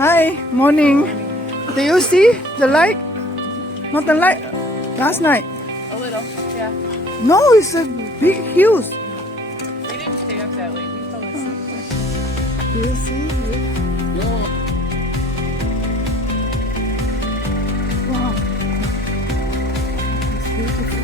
Hi, morning. Do you see the light? Not the light. Last night. A little, yeah. No, it's a big hill. We didn't stay up that late. We fell asleep. Do you see? Wow. It's beautiful.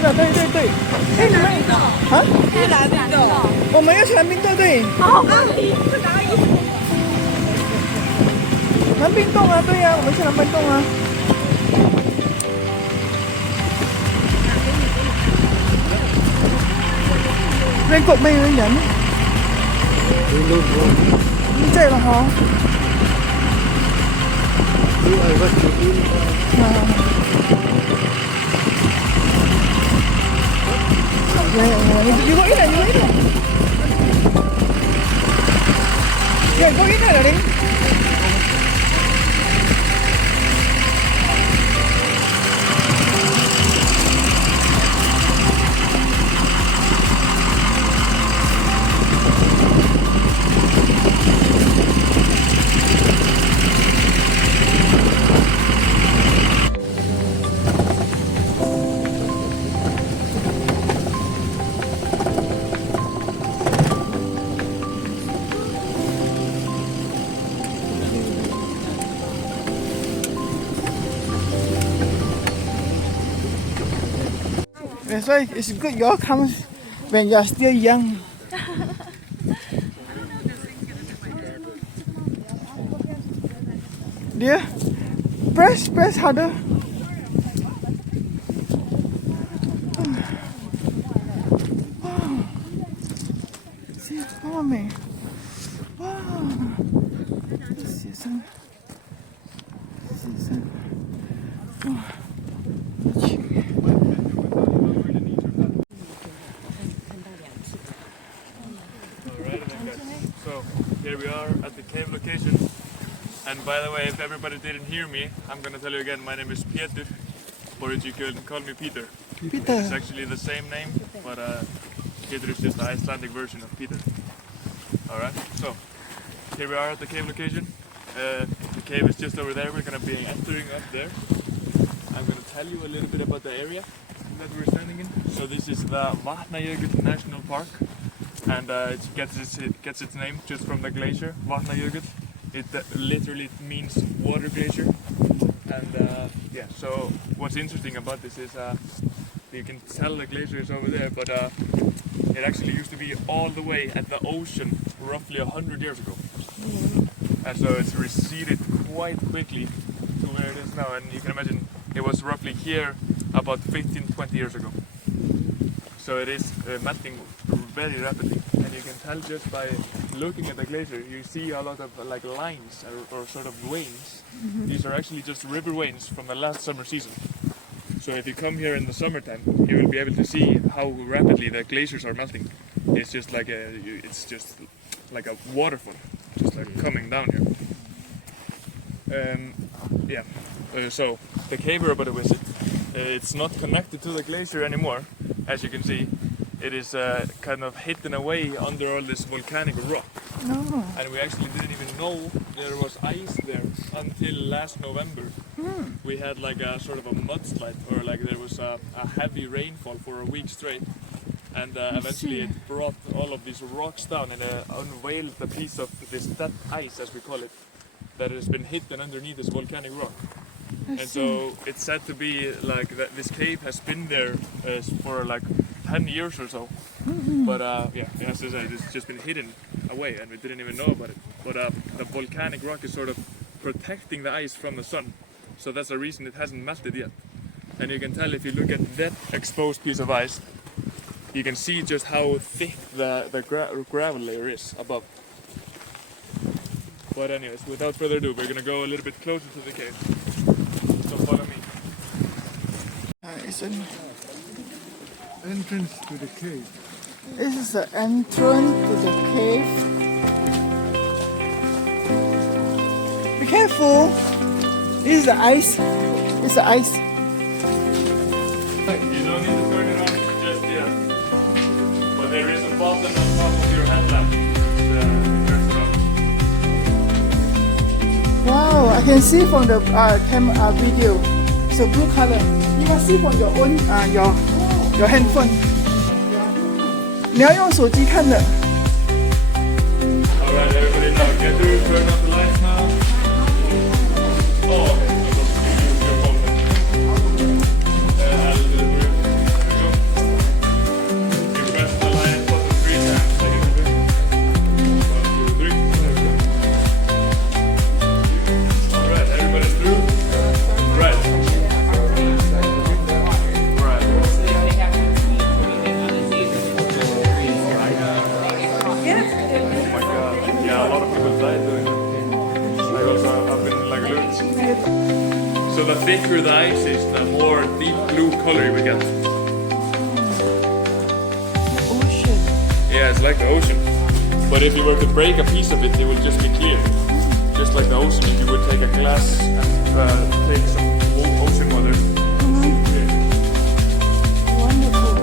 对对对，哎，你们啊？去蓝冰洞。我们要去蓝冰洞，对。好，是哪里？蓝冰洞啊，对呀、我们去蓝冰洞啊。你焗味嘅人，咁即係咯，嗬。You go in there, you go in there. Yeah, go in there, darling. That's why it's good you all come when you are still young. Dear, press harder. Wow. See, follow me. Wow. See some. Oh. So here we are at the cave location, and by the way, if everybody didn't hear me, I'm gonna tell you again, my name is Peter, or you can call me Peter. Peter. It's actually the same name, but Peter is just the Icelandic version of Peter. Alright, so here we are at the cave location. The cave is just over there, we're gonna be entering up there. I'm gonna tell you a little bit about the area that we're standing in. So this is the Vatnajokull National Park. And it gets its name just from the glacier, Vatnajokull. It literally means water glacier. And yeah, so what's interesting about this is you can tell the glacier is over there, but it actually used to be all the way at the ocean roughly 100 years ago. And so it's receded quite quickly to where it is now. And you can imagine it was roughly here about 15-20 years ago. So it is melting very rapidly, and you can tell just by looking at the glacier. You see a lot of like lines or sort of veins. These are actually just river veins from the last summer season. So if you come here in the summertime, you will be able to see how rapidly the glaciers are melting. It's just like a waterfall, just like coming down here. So the cave we're about to visit, it's not connected to the glacier anymore. As you can see, it is kind of hidden away under all this volcanic rock. No. And we actually didn't even know there was ice there until last November. We had like a sort of a mudslide, or like there was a heavy rainfall for a week straight. And eventually it brought all of these rocks down and unveiled a piece of this dead ice, as we call it, that has been hidden underneath this volcanic rock. And so it's said to be like that this cave has been there for like 10 years or so. But yeah, as I said, it's just been hidden away and we didn't even know about it. But the volcanic rock is sort of protecting the ice from the sun. So that's the reason it hasn't melted yet. And you can tell if you look at that exposed piece of ice, you can see just how thick the gravel layer is above. But anyways, without further ado, we're gonna go a little bit closer to the cave. So follow me. It's an Entrance to the cave. This is the entrance to the cave. Be careful. This is the ice. It's the ice. You don't need to turn it on just yet. But there is a button on top of your headlamp that turns it on. Wow, I can see from the video. It's a blue color. You can see from your own your handphone. 你要用手机看的。Alright, everybody now get through, turn off the lights now. Oh, okay. Your phone. I'll do it. Here we go. You press the light button 3 times. Take it over. 1, 2, 3. There we go. Alright, everybody's through. Right. So the thicker the ice is, the more deep blue color you will get. Ocean. Yeah, it's like the ocean. But if you were to break a piece of it, it would just be clear. Just like the ocean, if you would take a glass and take some ocean water. Wonderful.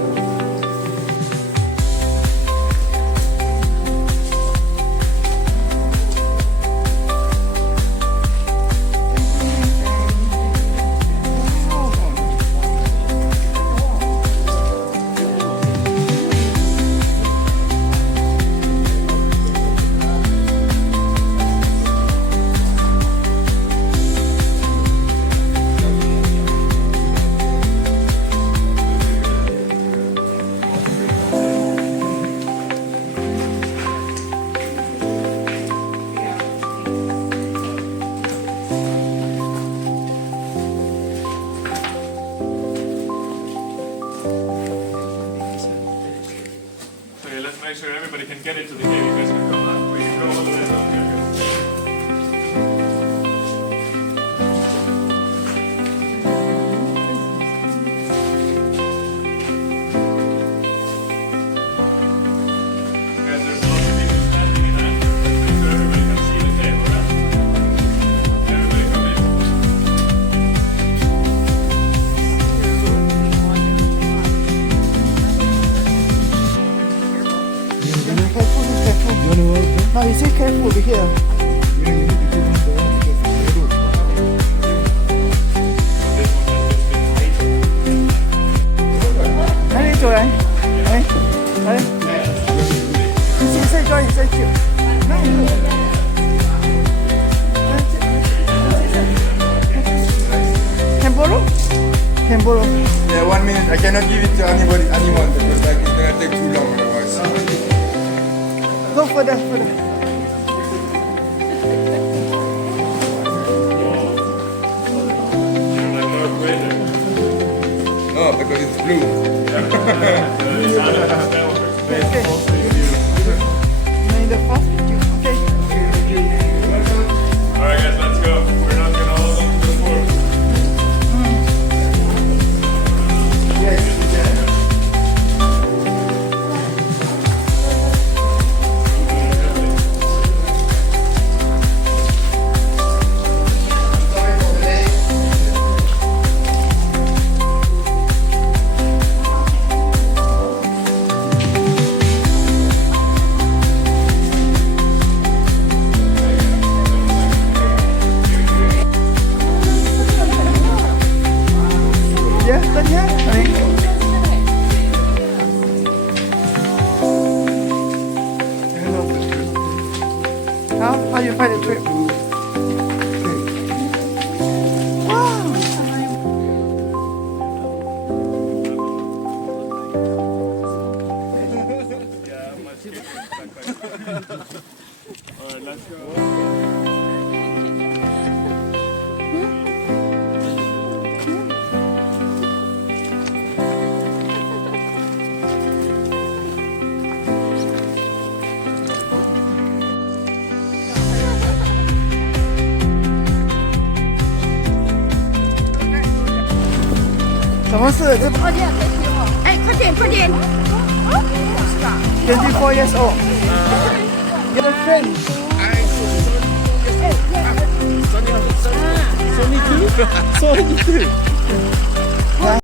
Make sure everybody can get into the cave. You guys can come out. We can go all the way down here. Guys, there's a lot of people standing in there. Make sure everybody can see the cave, alright? Everybody come in. Careful, careful. You wanna walk there? No, you say careful over here. Yeah, you need to go down there because it's narrow. This one has been 来，你走来，来，来，你再抓，你再救。那你，can borrow? Can borrow? Yeah, 1 minute. I cannot give it to anyone because like it's gonna take too long otherwise. Go further, further. No, because it's blue. Okay. May the force with you. Okay. Alright guys, let's go. We're not gonna hold on to the fort. Yes. Yeah, done here? How you find the trip? Wow. Yeah, much good. Alright, let's go. 什么事？这哦，这样可以给我。哎，快点，快点。是吧？ 24 years old. Your friend. Eh, yeah. Sonny too? Sonny too?